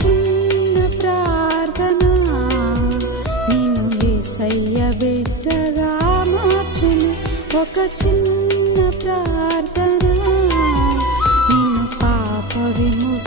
చిన్న ప్రార్థన. నేను ఒక చిన్న ప్రార్థన. పాప విమో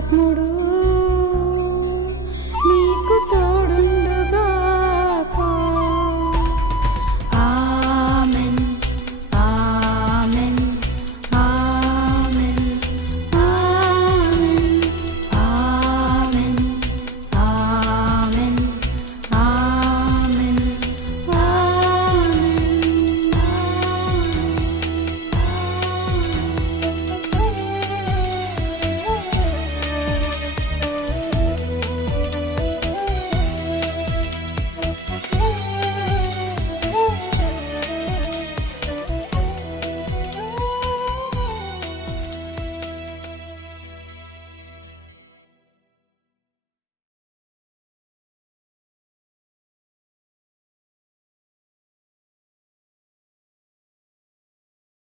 ఆత్ముడు.